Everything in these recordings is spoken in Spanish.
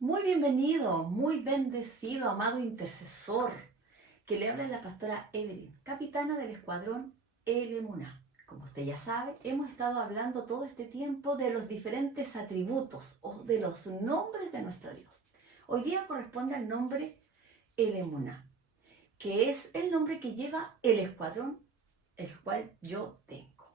Muy bienvenido, muy bendecido, amado intercesor, que le habla la pastora Evelyn, capitana del escuadrón El Emuná. Como usted ya sabe, hemos estado hablando todo este tiempo de los diferentes atributos o de los nombres de nuestro Dios. Hoy día corresponde al nombre El Emuná, que es el nombre que lleva el escuadrón, el cual yo tengo.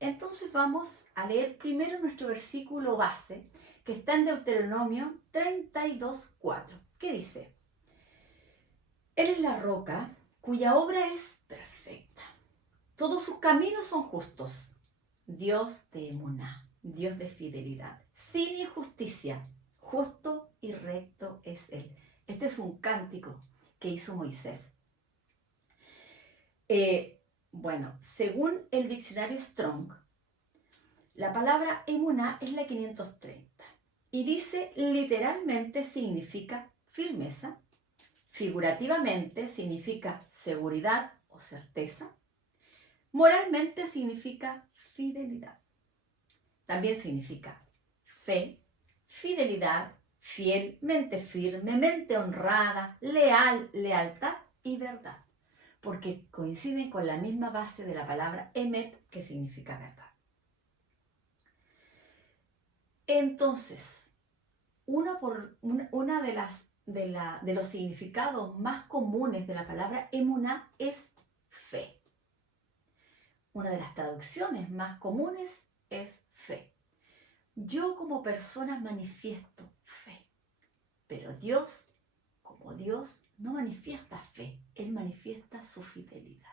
Entonces vamos a leer primero nuestro versículo base, que está en Deuteronomio 32:4, que dice: Él es la roca cuya obra es perfecta. Todos sus caminos son justos. Dios de emuná, Dios de fidelidad, sin injusticia, justo y recto es Él. Este es un cántico que hizo Moisés. Según el diccionario Strong, la palabra emuná es la 530 y dice literalmente significa firmeza, figurativamente significa seguridad o certeza, moralmente significa fidelidad. También significa fe, fidelidad, fiel, mente firme, mente honrada, leal, lealtad y verdad, porque coinciden con la misma base de la palabra emet, que significa verdad. Entonces, una de los significados más comunes de la palabra emuná es fe. Una de las traducciones más comunes es fe. Yo como persona manifiesto fe, pero Dios, como Dios, no manifiesta fe, Él manifiesta su fidelidad.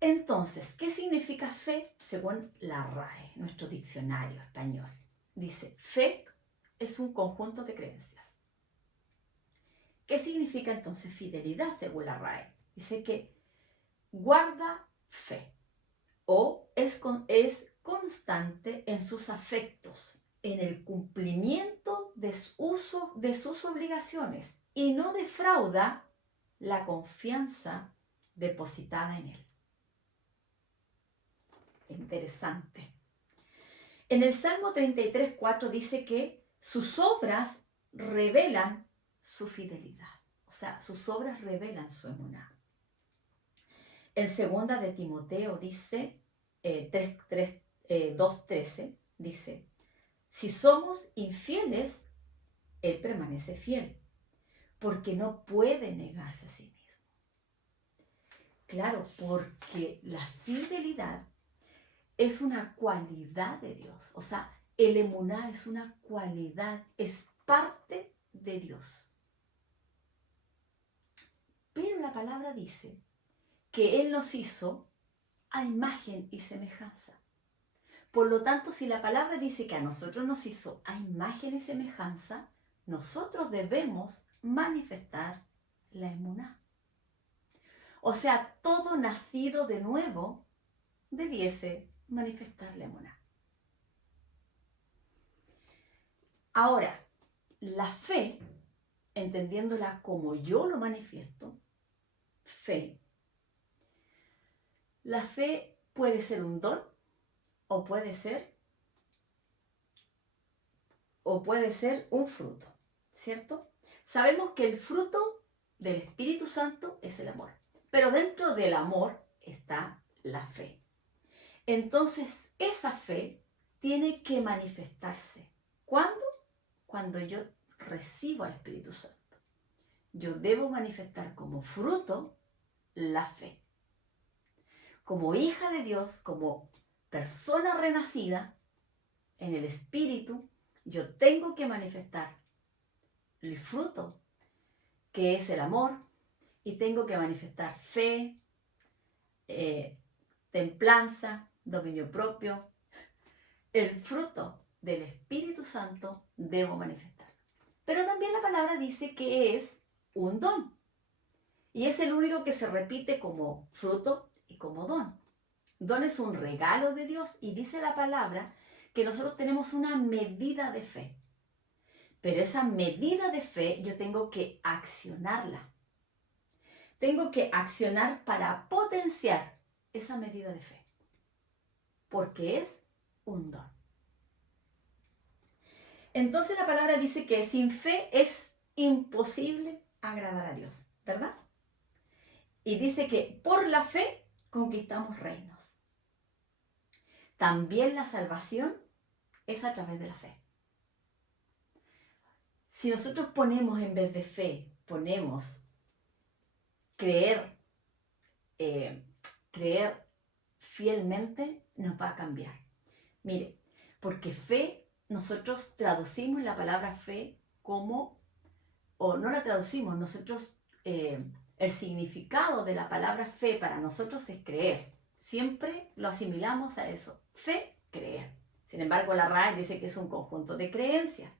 Entonces, ¿qué significa fe según la RAE, nuestro diccionario español? Dice, fe es un conjunto de creencias. ¿Qué significa entonces fidelidad según la RAE? Dice que guarda fe o es constante en sus afectos, en el cumplimiento de sus obligaciones y no defrauda la confianza depositada en él. Interesante. En el Salmo 33:4 dice que sus obras revelan su fidelidad. O sea, sus obras revelan su emuná. En 2 de Timoteo dice, 2:13, dice, si somos infieles, Él permanece fiel, porque no puede negarse a sí mismo. Claro, porque la fidelidad es una cualidad de Dios. O sea, el emuná es una cualidad, es parte de Dios. Pero la palabra dice que Él nos hizo a imagen y semejanza. Por lo tanto, si la palabra dice que a nosotros nos hizo a imagen y semejanza, nosotros debemos manifestar la emuná. O sea, todo nacido de nuevo debiese manifestar la emuná. Ahora, la fe, entendiéndola como yo lo manifiesto, la fe puede ser un don o puede ser un fruto, ¿cierto? Sabemos que el fruto del Espíritu Santo es el amor, pero dentro del amor está la fe. Entonces, esa fe tiene que manifestarse. ¿Cuándo? Cuando yo recibo al Espíritu Santo. Yo debo manifestar como fruto la fe. Como hija de Dios, como persona renacida en el Espíritu, yo tengo que manifestar el fruto, que es el amor, y tengo que manifestar fe, templanza, dominio propio. El fruto del Espíritu Santo debo manifestar. Pero también la palabra dice que es un don. Y es el único que se repite como fruto y como don. Don es un regalo de Dios y dice la palabra que nosotros tenemos una medida de fe. Pero esa medida de fe yo tengo que accionarla. Tengo que accionar para potenciar esa medida de fe. Porque es un don. Entonces la palabra dice que sin fe es imposible agradar a Dios, ¿verdad? Y dice que por la fe conquistamos reinos. También la salvación es a través de la fe. Si nosotros ponemos en vez de fe, ponemos creer, creer fielmente, nos va a cambiar. Mire, porque fe, nosotros traducimos la palabra fe como, o no la traducimos, nosotros, el significado de la palabra fe para nosotros es creer. Siempre lo asimilamos a eso. Fe, creer. Sin embargo, la RAE dice que es un conjunto de creencias.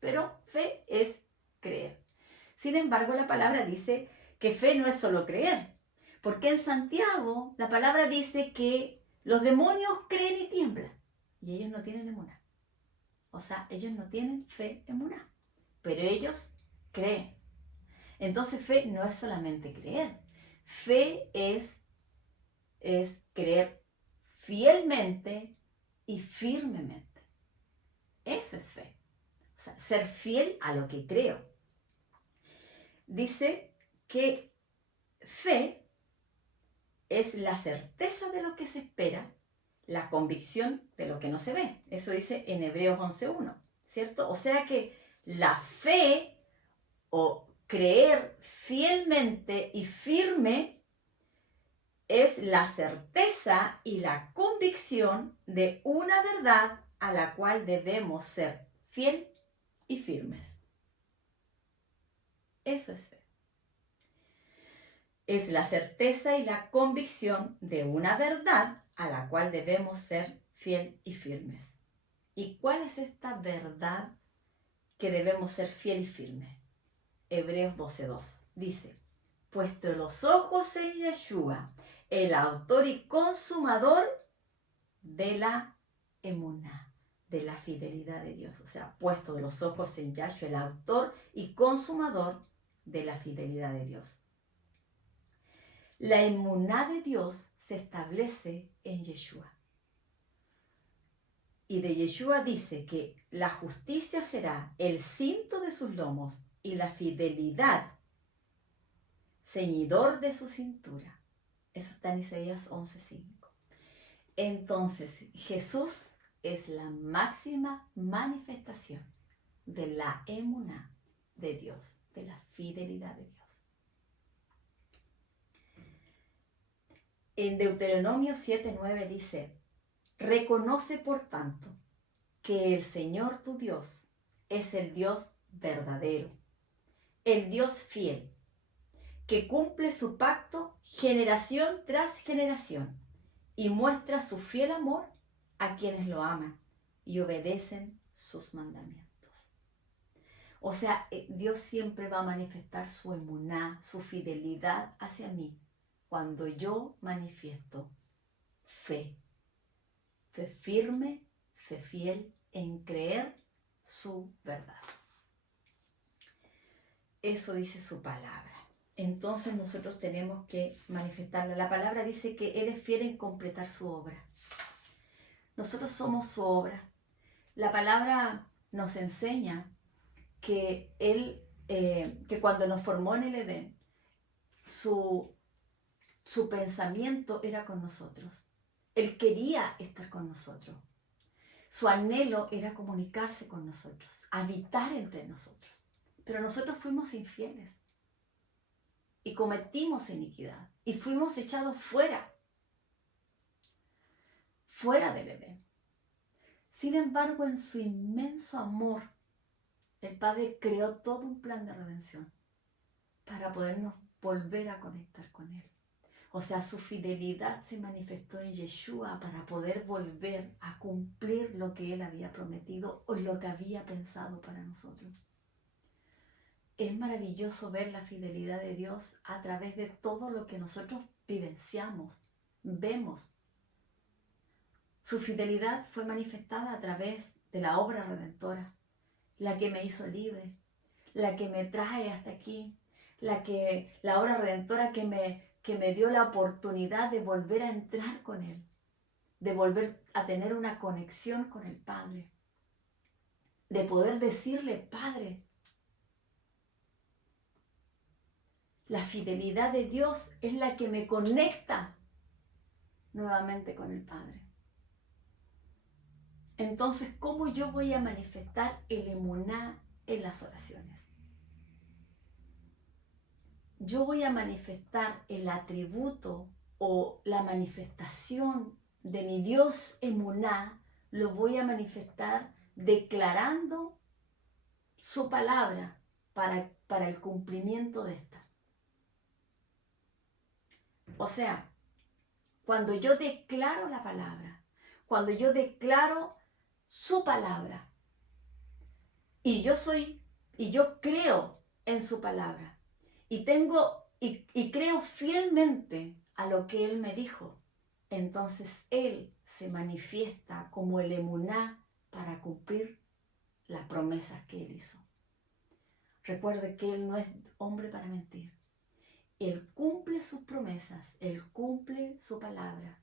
Pero fe es creer. Sin embargo, la palabra dice que fe no es solo creer. Porque en Santiago la palabra dice que los demonios creen y tiemblan. Y ellos no tienen emuná. O sea, ellos no tienen fe emuná. Pero ellos creen. Entonces fe no es solamente creer. Fe es creer fielmente y firmemente. Eso es fe. O sea, ser fiel a lo que creo. Dice que fe es la certeza de lo que se espera, la convicción de lo que no se ve. Eso dice en Hebreos 11:1, ¿cierto? O sea que la fe o creer fielmente y firme es la certeza y la convicción de una verdad a la cual debemos ser fiel y firmes. Eso es fe. Es la certeza y la convicción de una verdad a la cual debemos ser fiel y firmes. ¿Y cuál es esta verdad que debemos ser fiel y firmes? Hebreos 12:2 dice: puesto los ojos en Yeshua, el autor y consumador de la emuná, de la fidelidad de Dios. O sea, puesto los ojos en Yahshua, el autor y consumador de la fidelidad de Dios. La emuná de Dios se establece en Yeshua. Y de Yeshua dice que la justicia será el cinto de sus lomos y la fidelidad ceñidor de su cintura. Eso está en Isaías 11:5. Entonces, Jesús es la máxima manifestación de la emuná de Dios, de la fidelidad de Dios. En Deuteronomio 7:9 dice: reconoce por tanto que el Señor tu Dios es el Dios verdadero, el Dios fiel, que cumple su pacto generación tras generación y muestra su fiel amor a quienes lo aman y obedecen sus mandamientos. O sea, Dios siempre va a manifestar su emuná, su fidelidad hacia mí, cuando yo manifiesto fe. Fe firme, fe fiel en creer su verdad. Eso dice su palabra. Entonces nosotros tenemos que manifestarla. La palabra dice que Él es fiel en completar su obra. Nosotros somos su obra. La palabra nos enseña que Él, que cuando nos formó en el Edén, su pensamiento era con nosotros. Él quería estar con nosotros. Su anhelo era comunicarse con nosotros, habitar entre nosotros. Pero nosotros fuimos infieles y cometimos iniquidad y fuimos echados fuera del Edén. Sin embargo, en su inmenso amor, el Padre creó todo un plan de redención para podernos volver a conectar con Él. O sea, su fidelidad se manifestó en Yeshua para poder volver a cumplir lo que Él había prometido o lo que había pensado para nosotros. Es maravilloso ver la fidelidad de Dios a través de todo lo que nosotros vivenciamos, vemos. Su fidelidad fue manifestada a través de la obra redentora, la que me hizo libre, la que me trae hasta aquí, la obra redentora que me dio la oportunidad de volver a entrar con Él, de volver a tener una conexión con el Padre. de poder decirle, Padre, la fidelidad de Dios es la que me conecta nuevamente con el Padre. Entonces, ¿cómo yo voy a manifestar el emuná en las oraciones? Yo voy a manifestar el atributo o la manifestación de mi Dios emuná, lo voy a manifestar declarando su palabra para el cumplimiento de esta. O sea, cuando yo declaro la palabra, cuando yo declaro su palabra, y yo creo en su palabra, y creo fielmente a lo que Él me dijo, entonces Él se manifiesta como el emuná para cumplir las promesas que Él hizo. Recuerde que Él no es hombre para mentir. Él cumple sus promesas, Él cumple su palabra.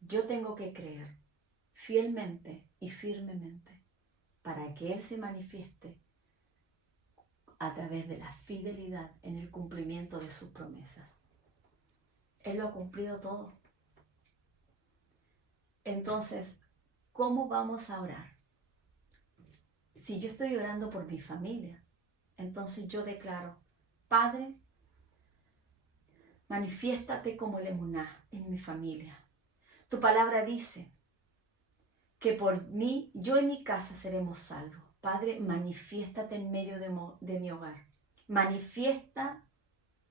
Yo tengo que creer fielmente y firmemente para que Él se manifieste a través de la fidelidad en el cumplimiento de sus promesas. Él lo ha cumplido todo. Entonces, ¿cómo vamos a orar? Si yo estoy orando por mi familia, entonces yo declaro, Padre, manifiéstate como el emuná en mi familia. Tu palabra dice que por mí, yo y mi casa seremos salvos. Padre, manifiéstate en medio de mi hogar. Manifiesta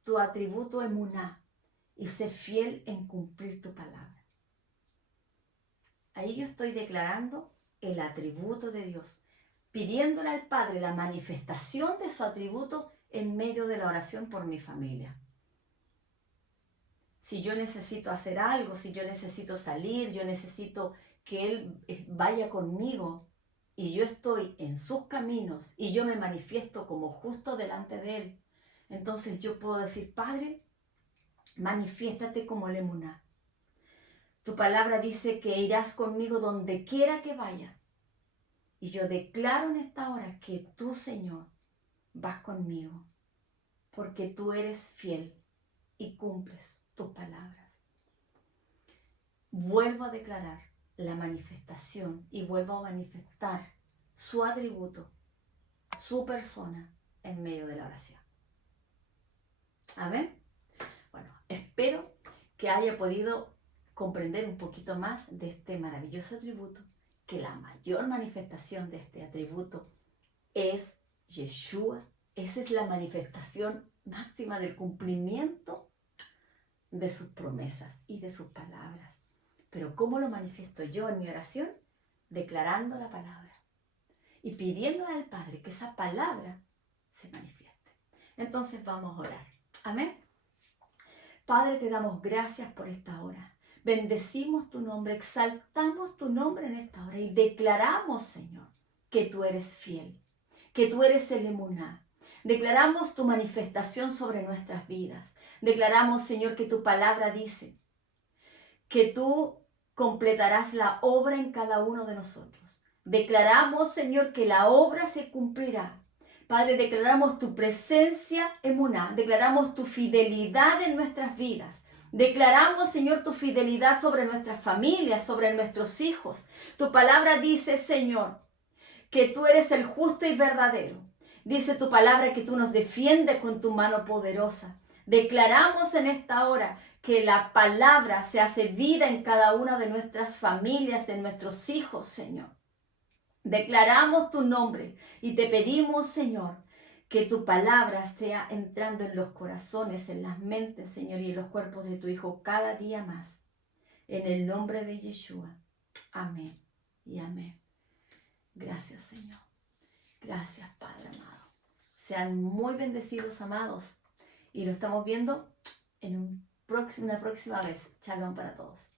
tu atributo emuná y sé fiel en cumplir tu palabra. Ahí yo estoy declarando el atributo de Dios, pidiéndole al Padre la manifestación de su atributo en medio de la oración por mi familia. Si yo necesito hacer algo, si yo necesito salir, yo necesito que Él vaya conmigo y yo estoy en sus caminos y yo me manifiesto como justo delante de Él, entonces yo puedo decir, Padre, manifiéstate como el emuná. Tu palabra dice que irás conmigo donde quiera que vaya. Y yo declaro en esta hora que tú, Señor, vas conmigo, porque tú eres fiel y cumples tus palabras. Vuelvo a declarar la manifestación y vuelvo a manifestar su atributo, su persona en medio de la oración. Amén. Bueno, espero que haya podido comprender un poquito más de este maravilloso atributo, que la mayor manifestación de este atributo es Yeshua. Esa es la manifestación máxima del cumplimiento de sus promesas y de sus palabras. Pero ¿cómo lo manifiesto yo en mi oración? Declarando la palabra y pidiéndole al Padre que esa palabra se manifieste. Entonces vamos a orar. Amén. Padre, te damos gracias por esta hora. Bendecimos tu nombre, exaltamos tu nombre en esta hora y declaramos, Señor, que tú eres fiel, que tú eres el emuná. Declaramos tu manifestación sobre nuestras vidas. Declaramos, Señor, que tu palabra dice que tú completarás la obra en cada uno de nosotros. Declaramos, Señor, que la obra se cumplirá. Padre, declaramos tu presencia emuná, declaramos tu fidelidad en nuestras vidas. Declaramos, Señor, tu fidelidad sobre nuestras familias, sobre nuestros hijos. Tu palabra dice, Señor, que tú eres el justo y verdadero. Dice tu palabra que tú nos defiendes con tu mano poderosa. Declaramos en esta hora que la palabra se hace vida en cada una de nuestras familias, de nuestros hijos, Señor. Declaramos tu nombre y te pedimos, Señor, que tu palabra sea entrando en los corazones, en las mentes, Señor, y en los cuerpos de tu Hijo cada día más. En el nombre de Yeshua. Amén y amén. Gracias, Señor. Gracias, Padre amado. Sean muy bendecidos, amados. Y lo estamos viendo en una próxima vez. Shalom para todos.